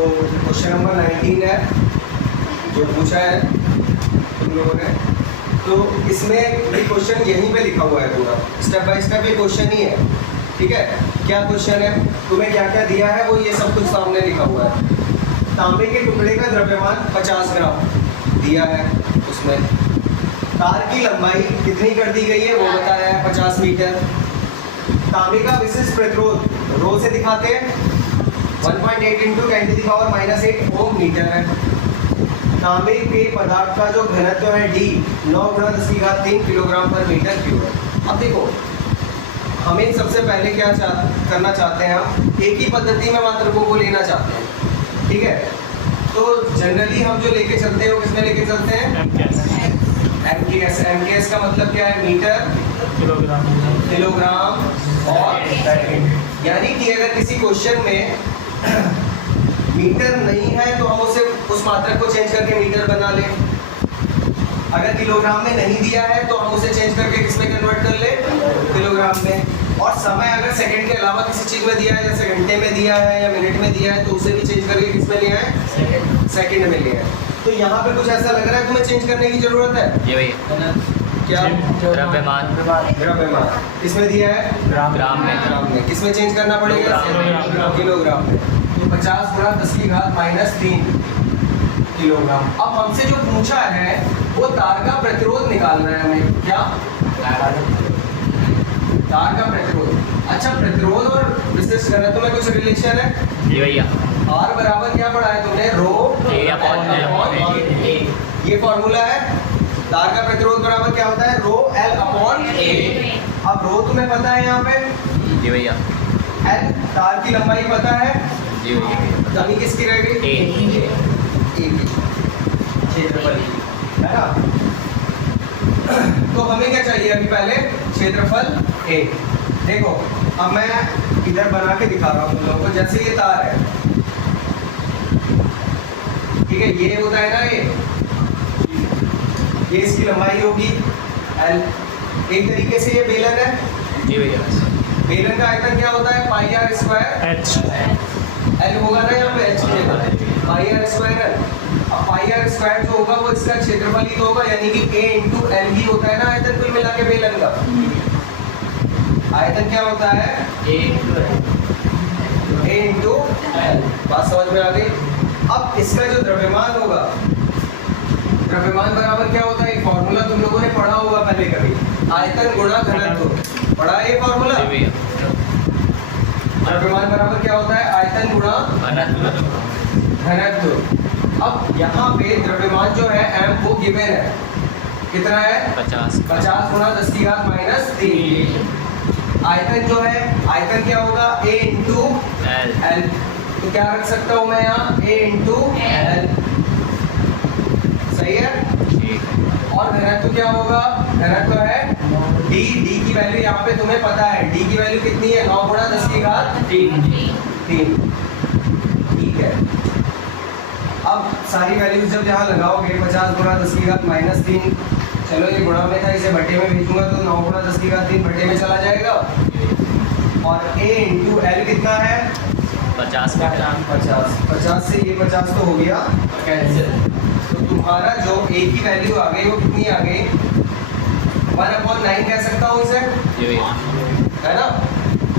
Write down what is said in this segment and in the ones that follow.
तो question number 19 है जो पूछा है तुम लोगों ने। तो इसमें ये क्वेश्चन यहीं पे लिखा हुआ है, पूरा स्टेप बाय स्टेप ये क्वेश्चन ही है, ठीक है। क्या क्वेश्चन है, तुम्हें क्या क्या दिया है वो ये सब कुछ सामने लिखा हुआ है। तांबे के टुकड़े का द्रव्यमान 50 ग्राम दिया है, उसमें तार की लंबाई कितनी कर दी गई है वो बताया है 50 मीटर। तांबे का विशिष्ट प्रतिरोध रो से दिखाते हैं 1.8 × 10⁻⁻8 ओम मीटर है। तांबे के पदार्थ का जो घनत्व है D 9 × 10⁻³ किलोग्राम पर मीटर क्यूब है। अब देखो हमें सबसे पहले क्या करना चाहते हैं, हम एक ही पद्धति में मात्रकों को लेना चाहते हैं, ठीक है। तो जनरली हम जो लेके चलते हैं वो किसमें लेके चलते हैं, MKS का मतलब क्या है, मीटर किलोग्राम और सेकंड। यानी कि अगर किसी क्वेश्चन में मीटर नहीं है तो हम उसे उस मात्रक को चेंज करके मीटर बना लें। अगर किलोग्राम में नहीं दिया है तो हम उसे चेंज करके किस में कन्वर्ट कर ले, किलोग्राम में। और समय अगर सेकंड के अलावा किसी चीज में दिया है, जैसे घंटे में दिया है या मिनट में दिया है, तो उसे भी चेंज करके किस में लिया है, सेकंड में लिया है। तो यहाँ पे कुछ ऐसा लग रहा है तुम्हें चेंज करने की जरूरत है, ये भैया क्या, द्रव्यमान किसमें दिया है, ग्राम में। किसमें चेंज करना पड़ेगा, किलोग्राम में। तो 50 × 10⁻³ किलोग्राम। अब हमसे जो पूछा है वो तार का प्रतिरोध निकालना है हमें, क्या, तार का प्रतिरोध। अच्छा, प्रतिरोध और विशिष्ट घनत्व में कुछ रिलेशन है, ये भैया R बराबर क्या पढ़ा है तुमने, ρ/A। ये फॉर्मूला है। तार का प्रतिरोध बराबर क्या होता है, ρL/A। अब रो तुम्हें पता है यहाँ पे, जी भैया। L तार की लंबाई पता है, जी भैया। कमी किसकी रह गई, A की, क्षेत्रफल की, है ना। तो हमें क्या चाहिए अभी, पहले क्षेत्रफल A। देखो अब मैं इधर बना के दिखा रहा हूँ तुम लोगों को। जैसे ये तार है, ठीक है, ये होता है ना, ये इसकी लंबाई होगी L। एक तरीके से ये बेलन है, जी भैया। बेलन का आयतन क्या होता है, πr²। L होगा ना यहाँ पे, H की जगह πr² है। अब πr² जो होगा वो इसका क्षेत्रफल ही तो होगा, यानी कि A × L भी होता है ना आयतन, कुल मिला के बेलन का आयतन क्या होता है, A × L। बात समझ में आ गई। अब इसका जो द्रव्यमान होगा, द्रव्यमान बराबर क्या होता है, एक फॉर्मूला तुम लोगों ने पढ़ा होगा पहले कभी, आयतन गुणा घनत्व। पढ़ा है ये फॉर्मूला, द्रव्यमान बराबर क्या होता है, आयतन गुणा घनत्व। अब यहाँ पे द्रव्यमान जो है m वो गिवन है, कितना है, 50 × 10⁻³ आयतन जो है, आयतन क्या होगा, A × L। तो क्या रख सकता हूँ मैं यहाँ, A × L, सही है। और घनत्व क्या होगा, घनत्व है D। D की वैल्यू यहाँ पे तुम्हें पता है, D की वैल्यू कितनी है, 9 × 10⁻³ ठीक है। अब सारी वैल्यूज जब यहाँ लगाओगे, 50 × 10⁻³ चलो ये गुणा में था, इसे बटे में भेजूंगा तो 9 × 10⁻³ बटे में चला जाएगा। और A × L कितना है, 50 से ये 50 तो हो गया कैंसिल। तो तुम्हारा जो A की वैल्यू आ गई वो कितनी आ गई, 1/9 कह सकता हूँ इसे, है ना।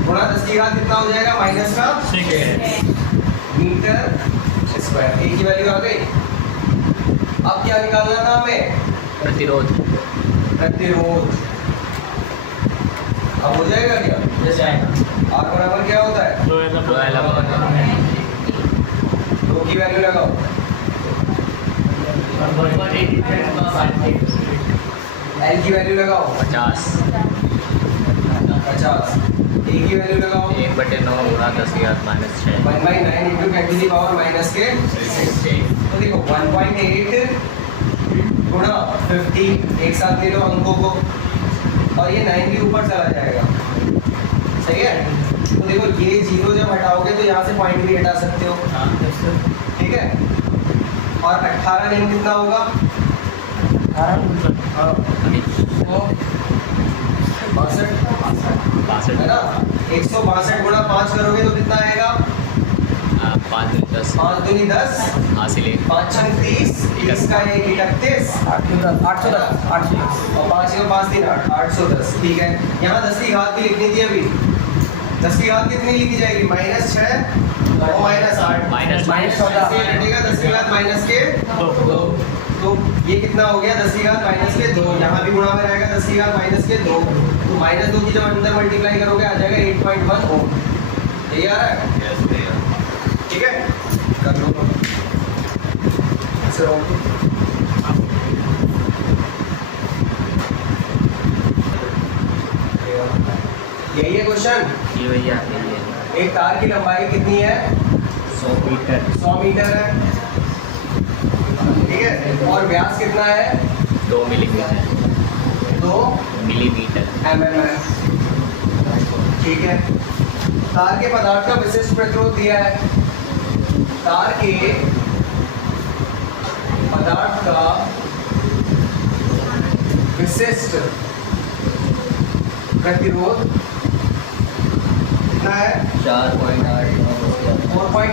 गुणा 10⁻³ कितना हो जाएगा, माइनस का मीटर स्क्वायर। A की वैल्यू आ गई। अब क्या निकालना था हमें, प्रतिरोध। अब हो जाएगा क्या, R बराबर क्या होता है, रो की वैल्यू लगाओ, L की वैल्यू लगाओ 50। A की वैल्यू लगाओ 1/9 × 10⁻⁻6 1/9 × 10⁻⁻6। तो देखो 1.8 गुणा 50, एक साथ ले लो अंकों को, और ये 9 भी ऊपर चला जाएगा, सही है। तो देखो ये 0 जब हटाओगे तो यहाँ से पॉइंट भी हटा सकते हो, ठीक है। और 18 9 कितना होगा, 62 है ना। 162 गुणा 5 करोगे तो कितना आएगा, 5 10 5 दूनी 10, हासिल 1 5 छंग 30, 30 का 1 31, 810 और 5 का 5 3 8, 810। ठीक है, यहाँ 10 की घात भी लिखनी थी अभी। 10 की घात कितनी लिखी जाएगी? -6 और -8 माइनस ऐसे कटेगा 10 की घात माइनस के 2। तो ये कितना हो गया? 10 की घात माइनस के 2। यहाँ भी गुणा में रहेगा 10 की घात माइनस के 2। तो -2 की जब अंदर मल्टीप्लाई करोगे आ जाएगा 8.1 ओम। यही आ रहा है? ठीक है, कर लो ऐसे रोक। यही है क्वेश्चन। ये भैया यही है। एक तार की लंबाई कितनी है? 100 मीटर 100 मीटर है, ठीक है, और व्यास कितना है? 2 मिलीमीटर 2 मिलीमीटर mm है, ठीक है। तार के पदार्थ का विशिष्ट प्रतिरोध दिया है। तार के पदार्थ का विशिष्ट प्रतिरोध कितना है? 4.8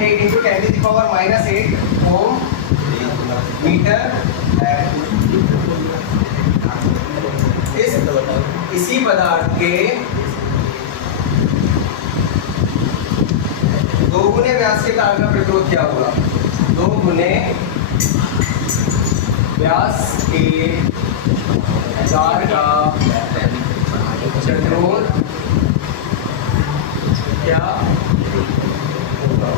इंटू 10⁻⁻8 ओम मीटर है। इसी पदार्थ के 2 गुने व्यास के तार का प्रतिरोध क्या होगा? 2 गुने व्यास के तार का प्रतिरोध क्या होगा?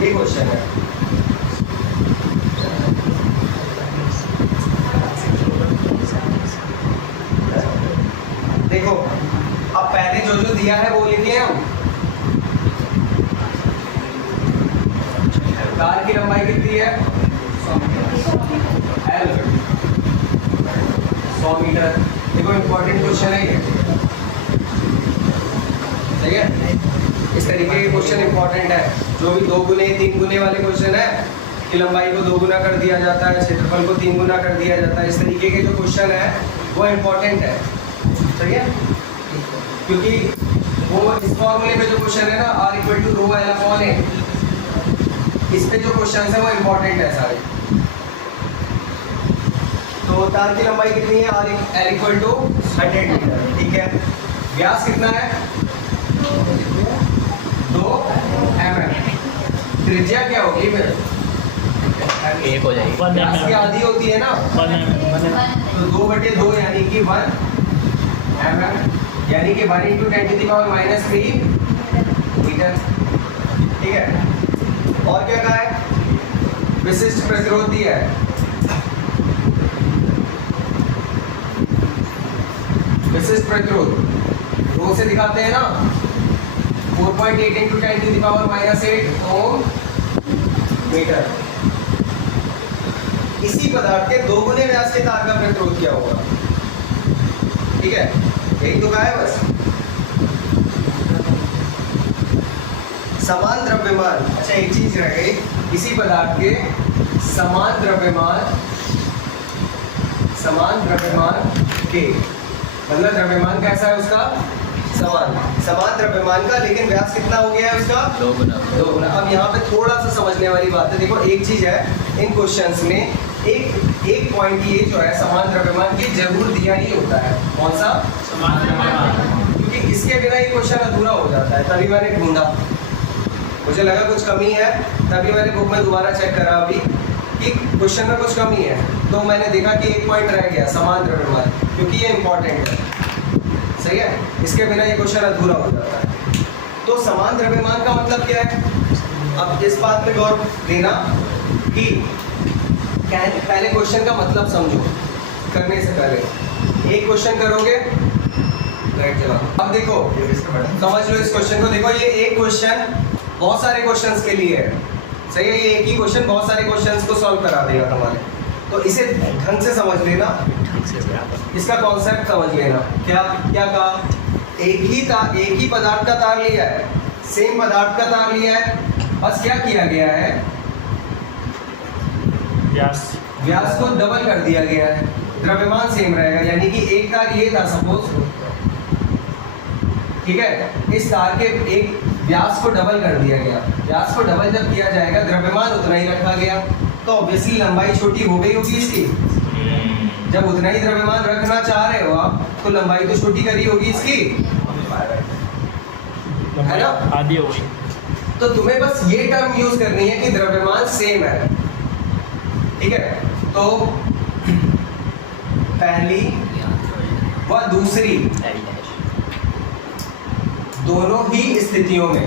ये क्वेश्चन है। देखो, अब पहले जो दिया है वो लिखे हम। तार की लंबाई कितनी है? L 100 metre. देखो इंपॉर्टेंट क्वेश्चन है ये, सही है। इस तरीके के क्वेश्चन इंपॉर्टेंट है। जो भी 2 गुने 3 गुने वाले क्वेश्चन है कि लंबाई को 2 गुना कर दिया जाता है, क्षेत्रफल को 3 गुना कर दिया जाता है, इस तरीके के जो क्वेश्चन है वो इंपॉर्टेंट है, सही है। क्योंकि वो इस फॉर्मूले पे जो क्वेश्चन है ना R = ρL/A, इस पे जो क्वेश्चन है वो इंपॉर्टेंट है सारे। तो तार की लंबाई कितनी है? L = 100 मीटर, ठीक है। व्यास कितना है? 2 mm। त्रिज्या क्या होगी फिर? 1 हो जाएगी। व्यास की आधी होती है ना, तो 2/2 यानी कि 1 mm, यानी कि 1 × 10⁻³ मीटर, ठीक है। और क्या कहा है? विशिष्ट प्रतिरोध दिया है। विशिष्ट प्रतिरोध रो से दिखाते हैं ना, 4.8 × 10⁻⁸ ओम मीटर। इसी पदार्थ के 2 गुने व्यास के तार का प्रतिरोध क्या होगा? ठीक है, यही तो कहा है बस। समान द्रव्यमान, अच्छा एक चीज रह गई, इसी पदार्थ के समान द्रव्यमान के, मतलब द्रव्यमान कैसा है उसका? समान द्रव्यमान का, लेकिन व्यास कितना हो गया है उसका? 2 गुना 2 गुना। अब यहाँ पे थोड़ा सा समझने वाली बात है। देखो एक चीज है, इन क्वेश्चंस में एक पॉइंट ये जो है समान द्रव्यमान की जरूर दिया ही होता है। कौन सा? समान द्रव्यमान। क्योंकि इसके बिना ये क्वेश्चन अधूरा हो जाता है। तभी मैंने ढूंढा, मुझे लगा कुछ कमी है, तभी मैंने बुक में दोबारा चेक करा अभी कि क्वेश्चन में कुछ कमी है, तो मैंने देखा कि एक पॉइंट रह गया, समान द्रव्यमान, क्योंकि ये इंपॉर्टेंट है, सही है। इसके बिना ये क्वेश्चन अधूरा हो जाता है। तो समान द्रव्यमान का मतलब क्या है? अब इस बात पे गौर देना कि पहले क्वेश्चन का मतलब समझो करने से पहले। एक क्वेश्चन करोगे, राइट चलाओ। अब देखो समझ लो इस क्वेश्चन को। देखो ये एक क्वेश्चन बहुत सारे क्वेश्चंस के लिए है, सही है। ये एक ही क्वेश्चन बहुत सारे क्वेश्चंस को सॉल्व करा देगा तुम्हारे, तो इसे ढंग से समझ लेना, इसका कॉन्सेप्ट समझ लेना। क्या क्या कहा? एक ही पदार्थ का तार लिया है, सेम पदार्थ का तार लिया है, बस क्या किया गया है? व्यास को डबल कर दिया गया है, द्रव्यमान सेम रहेगा। यानी कि एक तार ये था सपोज, ठीक है। इस तार के एक व्यास को डबल कर दिया गया। व्यास को डबल जब किया जाएगा, द्रव्यमान उतना ही रखा गया, तो ऑब्वियसली लंबाई छोटी हो गई होगी इसकी। जब उतना ही द्रव्यमान रखना चाह रहे हो आप, तो लंबाई तो छोटी करी होगी इसकी, है ना? आधी हो गई। तो तुम्हें बस ये टर्म यूज करनी है कि द्रव्यमान सेम है, ठीक है? तो पहली व दूसरी दोनों ही स्थितियों में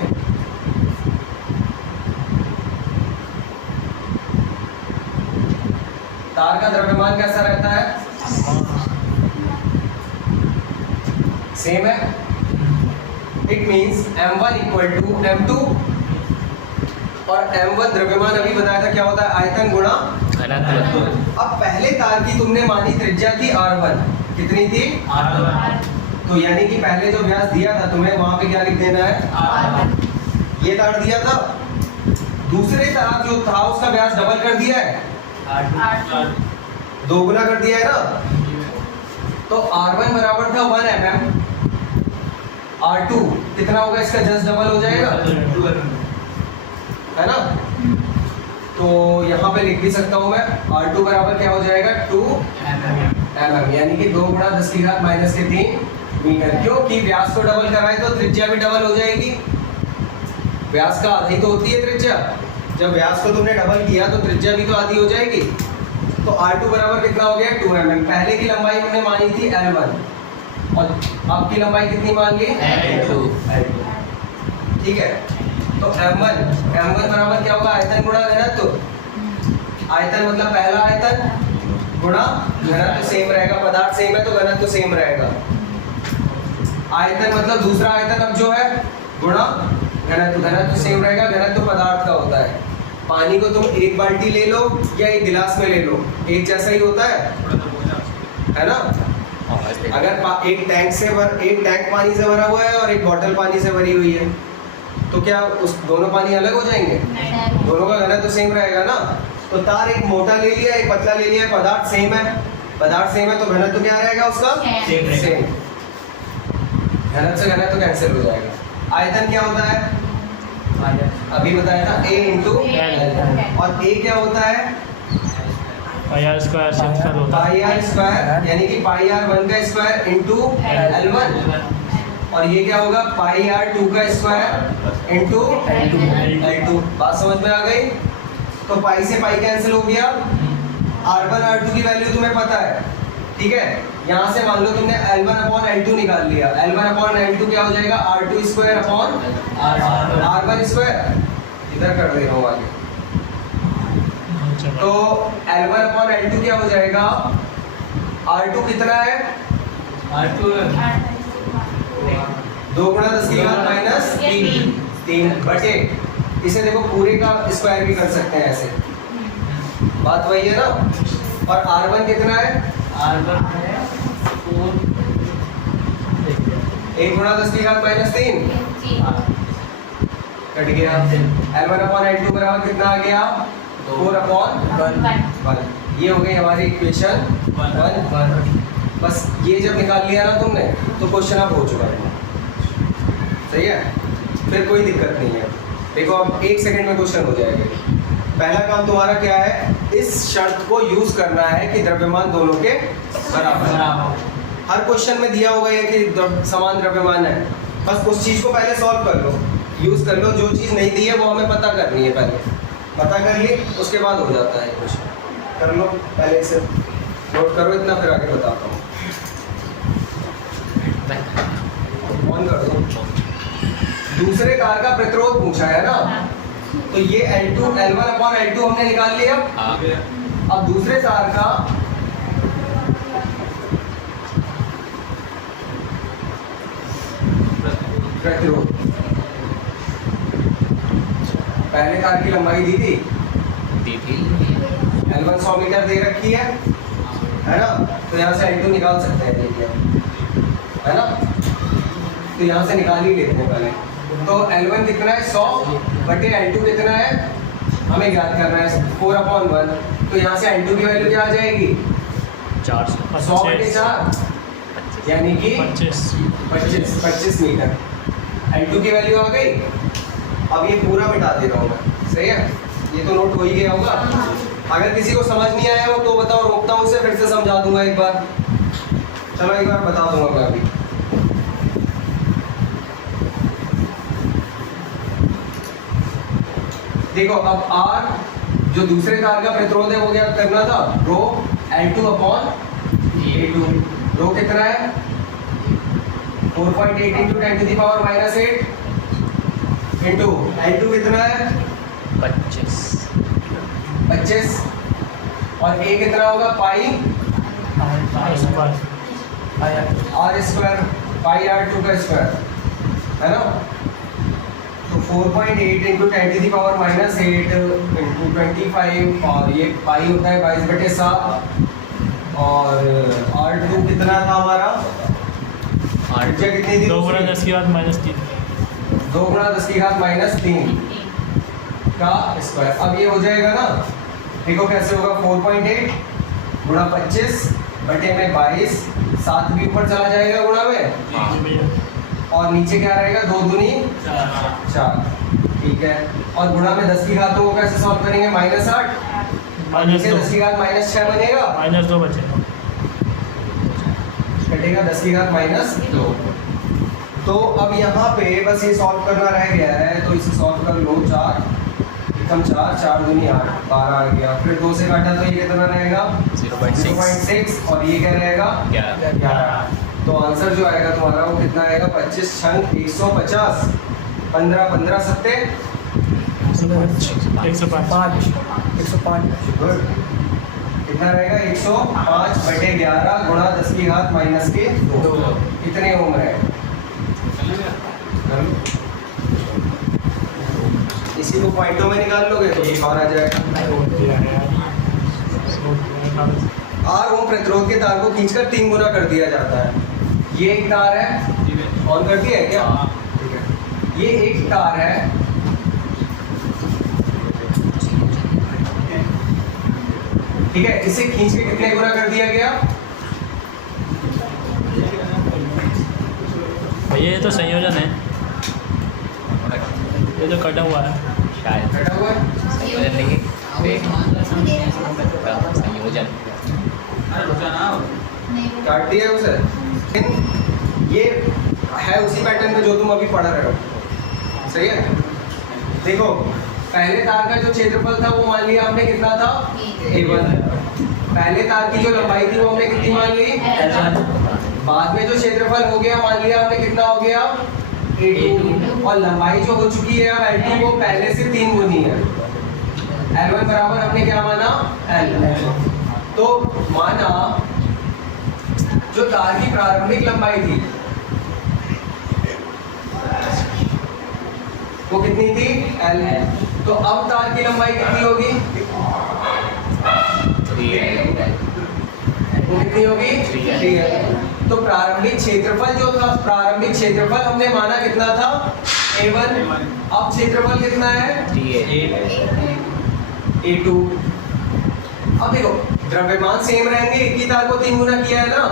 तार का द्रव्यमान कैसा रहता है? सेम है। It means m1 equal to m2, और m1 द्रव्यमान अभी बताया था क्या होता है? आयतन गुणा घनत्व। अब पहले तार की तुमने मानी त्रिज्या थी r1, कितनी थी? तो यानी कि पहले जो व्यास दिया था तुम्हें, वहां पे क्या लिख देना है? ये तार दिया था। दूसरे तार जो था उसका व्यास डबल कर दिया है, दोगुना कर दिया है ना। तो r1 बराबर था 1 mm, r2 कितना होगा इसका? जस्ट डबल हो जाएगा, है ना? तो यहाँ पे लिख भी सकता हूँ मैं, r2 बराबर क्या हो जाएगा? 2 mm, यानी कि 2 गुणा 10⁻³ मीटर। क्योंकि व्यास को डबल कराए तो त्रिज्या भी डबल हो जाएगी। व्यास का आधी तो होती है त्रिज्या, जब व्यास को तुमने डबल किया तो त्रिज्या भी तो आधी हो जाएगी। तो r2 बराबर कितना हो गया? 2 mm। पहले की लंबाई हमने मानी थी L1, और आपकी लंबाई कितनी मान ली? L2। ठीक है। तो m1 बराबर क्या होगा? आयतन गुणा घनत्व। आयतन मतलब पहला आयतन गुणा घनत्व सेम रहेगा, पदार्थ सेम है तो घनत्व सेम रहेगा। आयतन मतलब दूसरा आयतन अब जो है गुणा घनत्व सेम रहेगा, घनत्व पदार्थ का होता है। पानी को तुम एक बाल्टी ले लो या एक गिलास में ले लो, एक जैसा ही होता है ना? अगर एक टैंक पानी से भरा हुआ है और एक बोतल पानी से भरी हुई है, तो क्या उस दोनों पानी अलग हो जाएंगे? दोनों का घनत्व तो सेम रहेगा ना। तो तार एक मोटा ले लिया, एक पतला ले लिया, पदार्थ सेम है, तो घनत्व तो क्या रहेगा उसका? सेम। घनत्व से घनत्व कैंसिल हो जाएगा। आयतन क्या होता है? अभी बताया था A इंटू L, और A क्या होता है? पाई स्क्वायर सेंटर होता है। पाई आर स्क्वायर, यानी कि पाई r1 का स्क्वायर इंटू L1, और ये क्या होगा? पाई r2 का स्क्वायर इंटू L2। बात समझ में आ गई? तो पाई से पाई कैंसिल हो गया। r1 r2 की वैल्यू तुम्हें पता है, ठीक है? यहाँ से मान लो तुमने L1/L2 निकाल लिया। L1/L2 क्या हो जाएगा? r2 square upon r1 square. इधर कर दे रहा हूँ आगे। तो L1/L2 क्या हो जाएगा? R2 कितना है? 2 गुणा 10⁻³ बटे, इसे देखो पूरे का स्क्वायर भी कर सकते हैं ऐसे, बात वही है ना। और R1 कितना है? 1 गुणा 10⁻³ कट गया। L1/L2 बराबर कितना आ गया? 4/1। ये हो गई हमारी इक्वेशन 1। बस ये जब निकाल लिया ना तुमने, तो क्वेश्चन अब हो चुका है, सही है? फिर कोई दिक्कत नहीं है। देखो अब 1 सेकंड में क्वेश्चन हो जाएगा। पहला काम तुम्हारा क्या है? इस शर्त को यूज करना है कि द्रव्यमान दोनों के बराबर है। हर क्वेश्चन में दिया होगा ये कि समान द्रव्यमान है, बस उस चीज को पहले सॉल्व कर लो, यूज कर लो। जो चीज नहीं दी है वो हमें पता करनी है, पहले पता कर ली, उसके बाद हो जाता है क्वेश्चन। कर लो पहले, इसे नोट करो इतना, फिर आगे बताता हूँ। ऑन कर दो। दूसरे तार का प्रतिरोध पूछा है ना, तो ये L1/L2 हमने निकाल लिया। अब दूसरे तार का प्रतिरोध, पहले तार की लंबाई दी थी L1 100 मीटर दे रखी है ना? तो यहाँ से L2 निकाल सकते हैं, देखिए, है ना? तो यहाँ से निकाल ही लेते हैं पहले। तो L1 कितना है? 100 बटे L2 कितना है? हमें ज्ञात करना है 4/1। तो यहाँ से L2 की वैल्यू क्या आ जाएगी? 100 बटे 4, यानी कि 25 मीटर। L2 की वैल्यू आ गई अब ये पूरा मिटा दे रहा हूँ मैं, सही है? ये तो नोट हो ही गया होगा। अगर किसी को समझ नहीं आया हो तो बताओ, रोकता हूँ उसे, फिर से समझा दूंगा एक बार। चलो एक बार बता दूंगा मैं अभी। देखो अब R जो दूसरे तार का प्रतिरोध है वो क्या करना था, रो L2 अपॉन A2। रो कितना है 4.8 into 10 to the power minus 8 into L2 कितना है 25 और A कितना होगा पाई R स्क्वायर, पाई R2 का स्क्वायर, है ना? तो 4.8 into 10 to the power minus 8 into 25 और ये पाई होता है 22/7 और R2 कितना था हमारा, त्रिज्या कितनी थी? 2 गुणा 10 की घात -3 2 गुणा 10 की घात -3 का स्क्वायर। अब ये हो जाएगा ना, देखो कैसे होगा, 4.8 गुणा 25 बटे में 22, 7 भी ऊपर चला जाएगा गुणा में, और नीचे क्या रहेगा 2 दूनी 4, ठीक है। और गुणा में 10 की घात को कैसे सॉल्व करेंगे, -8 और नीचे 10 की घात -6 बनेगा, -2 बचेगा, कटेगा 10 की घात -2। तो अब यहाँ पे बस ये सॉल्व करना रह गया है, तो इसे सॉल्व कर लो। 4 एकम 4, 4 दूनी 8, 12 आ गया। फिर 2 से काटा तो ये कितना रहेगा 0.6 और ये क्या रहेगा 11। तो आंसर जो आएगा तुम्हारा वो कितना आएगा, 25 छंग 150, 15 15 सत्ते 105 गुड। कितना रहेगा 105 बटे 11 गुणा 10 की घात -2, इतने ओम रहेगा। इसी को पॉइंटों में निकाल लोगे तो ये और आ जाएगा। R ओम प्रतिरोध के तार को खींचकर 3 गुना कर दिया जाता है। ये एक तार है, ऑन कर दिया है क्या? ठीक है। ये एक तार है, ठीक है, इसे खींच के कितने गुना कर दिया गया? भैया ये तो संयोजन है, ये तो कटा हुआ है, शायद कटा हुआ है, संयोजन नहीं, संयोजन काट दिया है उसे। लेकिन ये है उसी पैटर्न में जो तुम अभी पढ़ रहे हो, सही है? देखो पहले तार का जो क्षेत्रफल था वो मान लिया हमने कितना था A1। पहले तार की जो लंबाई थी वो हमने कितनी मान ली L1। बाद में जो क्षेत्रफल हो गया मान लिया हमने कितना हो गया A2, और लंबाई जो हो चुकी है L2 वो पहले से 3 गुनी है। L1 बराबर हमने क्या माना L। तो माना जो तार की प्रारंभिक लंबाई थी वो कितनी थी L। तो अब तार की लंबाई कितनी होगी, वो कितनी होगी 3L। तो प्रारंभिक क्षेत्रफल जो था, प्रारंभिक क्षेत्रफल हमने माना कितना था A1, अब क्षेत्रफल कितना है A2। अब देखो द्रव्यमान सेम रहेंगे, एक ही तार को 3 गुना किया है ना,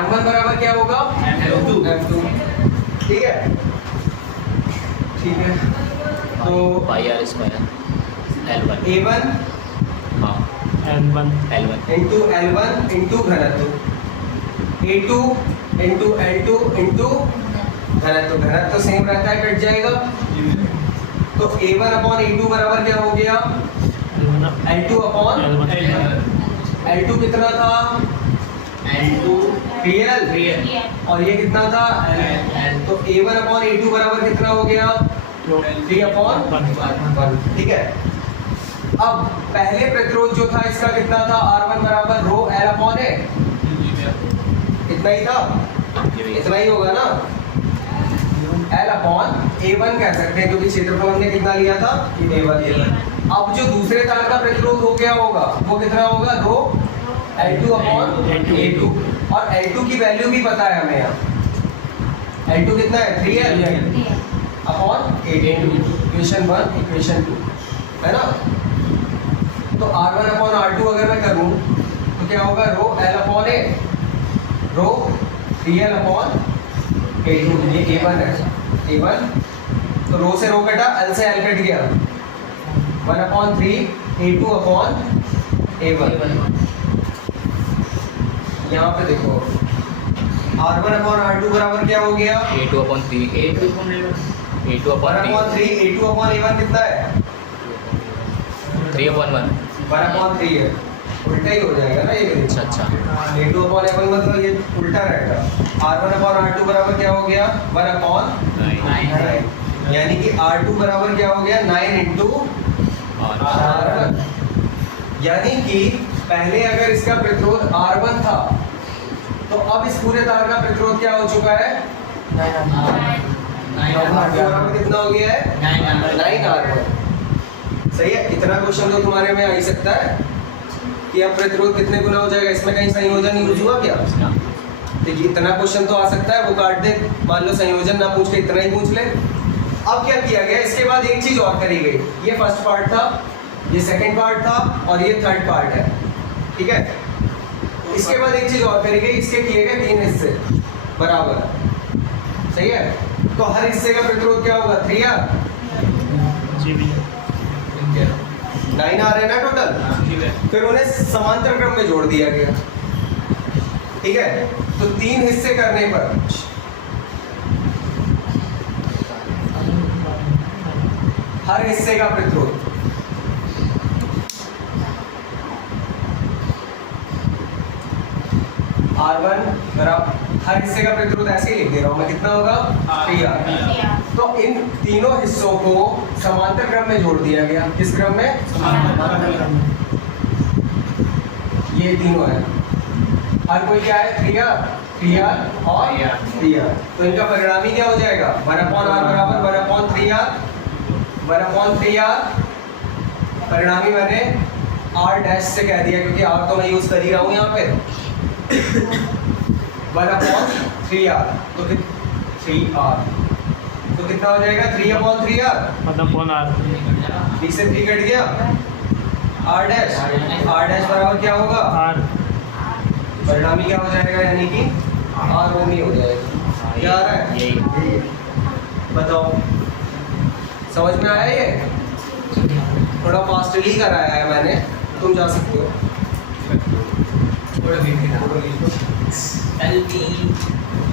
M1 बराबर क्या होगा M2, ठीक है, ठीक है। तो पाई आर स्क्वायर L1 A1 हाँ L1 इंटू L1 इंटू घनत्व, A2 इंटू L2 इंटू घनत्व, घनत्व सेम रहता है, कट जाएगा। तो A1 अपॉन A2 बराबर क्या हो गया L2 अपॉन L2 कितना था L2 3L और ये कितना था L। तो A1 अपॉन A2 बराबर कितना हो गया 3 अपॉन 1, ठीक है। अब पहले प्रतिरोध जो था इसका कितना था R1 बराबर रो L अपॉन A, इतना ही था, इतना ही होगा ना, L अपॉन A1 कह सकते हैं क्योंकि क्षेत्रफल हमने कितना लिया था A1। अब जो दूसरे तार का प्रतिरोध हो गया होगा वो कितना होगा रो L2 अपॉन A2, और L2 की वैल्यू भी पता है हमें यहाँ, L2 कितना है 3L upon A2, equation 1 equation 2, है ना। तो R1 अपॉन R2 अगर मैं करूँ तो क्या होगा rho L upon A, rho 3L upon A2, ये A1 है, A1 तो रो से रो कटा, एल से एल कट गया, 1/3 A2/A1। यहाँ पे देखो R1/R2 बराबर क्या हो गया, A2/3 1/3 A2/A1 कितना है, 3/1 1/3 है, उल्टा ही हो जाएगा ना ये। अच्छा अच्छा A2/A1 मतलब ये उल्टा रहेगा। R1/R2 बराबर क्या हो गया, 1/9, यानी कि R2 बराबर क्या हो गया, 9 इंटू R1। यानी कि पहले अगर इसका प्रतिरोध R1 था तो अब इस पूरे तार का प्रतिरोध क्या हो चुका है, R2 बराबर कितना हो गया है, 9R1। सही है, इतना क्वेश्चन तो तुम्हारे में आ ही सकता है कि अब प्रतिरोध कितने गुना हो जाएगा, इसमें कहीं संयोजन यूज हुआ क्या। तो ये इतना क्वेश्चन तो आ सकता है, वो काट दे, मान लो संयोजन ना पूछ के इतना ही पूछ ले। अब क्या किया गया, इसके बाद एक चीज और करी गई, ये फर्स्ट पार्ट था, ये सेकंड पार्ट था और ये थर्ड पार्ट है, ठीक है। इसके बाद एक चीज और करी गई, इसके किए गए 3 हिस्से बराबर, सही है। तो हर हिस्से का प्रतिरोध क्या होगा, 3R, जी भैया 9R है ना टोटल। फिर उन्हें समांतर क्रम में जोड़ दिया गया, ठीक है। तो 3 हिस्से करने पर हर हिस्से का प्रतिरोध R1 बराबर, हर हिस्से का प्रतिरोध ऐसे ही लिख दे रहा हूं मैं, कितना होगा, 3R। तो इन तीनों हिस्सों को समांतर क्रम में जोड़ दिया गया, किस क्रम में, ये तीनों है, हर कोई क्या है, 3R और 3R। तो इनका परिणामी क्या हो जाएगा, 1/R बराबर 1/3R, 1/3R। परिणामी मैंने R डैश से कह दिया क्योंकि R तो मैं यूज कर ही रहा हूं यहाँ पे। 1/3R, तो 3R, तो कितना हो जाएगा, 3/3R, B से 3 कट गया, R डैश बराबर क्या होगा, R परिणामी क्या हो जाएगा, यानी कि R ओम ही हो जाएगा। क्या आ रहा है, यही बताओ, समझ में आया ये, थोड़ा फास्टली कराया है मैंने, तुम जा सकते हो।